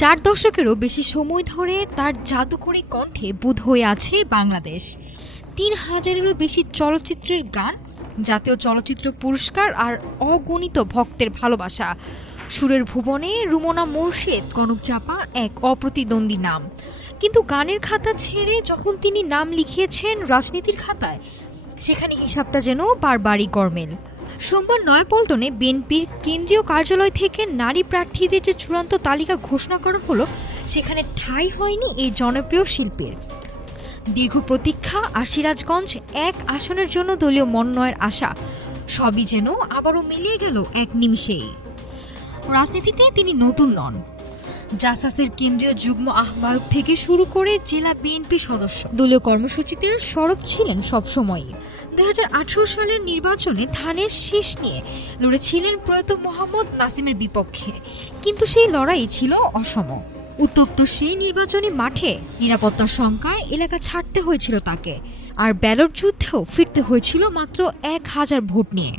4 দশকেরও বেশি সময় ধরে তার জাদুকরী কণ্ঠে বুঁদ হয়ে আছে বাংলাদেশ। 3000-এরও বেশি চলচ্চিত্রের গান, জাতীয় চলচ্চিত্র পুরস্কার আর অগণিত ভক্তের ভালোবাসা। সুরের ভুবনে রুমনা মুর্শিদ, কনক চাপা এক অপ্রতিদ্বন্দ্বী নাম। কিন্তু গানের খাতা ছেড়ে যখন তিনি নাম লিখিয়েছেন রাজনীতির খাতায়, সেখানে হিসাবটা যেন বারবারই গরমিল। সোমবার নয়াপল্টনে বিএনপির কেন্দ্রীয় কার্যালয় থেকে নারী প্রার্থীদের যে চূড়ান্ত তালিকা ঘোষণা করা হলো, সেখানে ঠাঁই হয়নি এই জনপ্রিয় শিল্পীর। দীর্ঘ প্রতীক্ষা আর সিরাজগঞ্জ এক আসনের জন্য দলীয় মনোনয়নের আশা সবই যেন আবারও মিলিয়ে গেল এক নিমিষেই। রাজনীতিতে তিনি নতুন নন। জাসাসের কেন্দ্রীয় যুগ্ম আহ্বায়ক থেকে শুরু করে জেলা বিএনপি সদস্য, দলীয় কর্মসূচিতে সরব ছিলেন সবসময়ই। 2018 সালের নির্বাচনে ধানের শীষ নিয়ে লড়েছিলেন প্রয়াত মোহাম্মদ নাসিমের বিপক্ষে, কিন্তু সেই লড়াই ছিল অসম। উত্তপ্ত সেই নির্বাচনী মাঠে নিরাপত্তার শঙ্কায় এলাকা ছাড়তে হয়েছিল তাকে, আর ব্যালট যুদ্ধেও ফিরতে হয়েছিল মাত্র 1000 ভোট নিয়ে।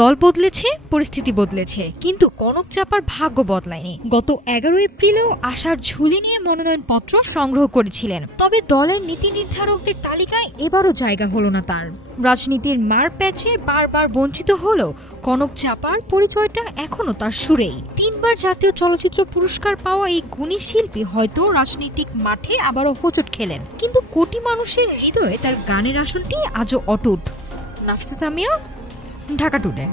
দল বদলেছে, পরিস্থিতি বদলেছে, কিন্তু কনক চাপার ভাগ্য বদলায়নি। গত 11 এপ্রিলেও আশার ঝুলি নিয়ে মনোনয়নপত্র সংগ্রহ করেছিলেন, তবে দলের নীতি নির্ধারকদের তালিকায় এবারও জায়গা হলো না তার। রাজনীতির মার প্যাচে বারবার বঞ্চিত হলেও কনক চাপার পরিচয়টা এখনো তার সুরেই। 3 বার জাতীয় চলচ্চিত্র পুরস্কার পাওয়া এই গুণী শিল্পী হয়তো রাজনৈতিক মাঠে আবারও হোঁচট খেলেন, কিন্তু কোটি মানুষের হৃদয়ে তার গানের আসনটি আজও অটুট। নাফিসা সামিয়া, ঢাকা টুডে।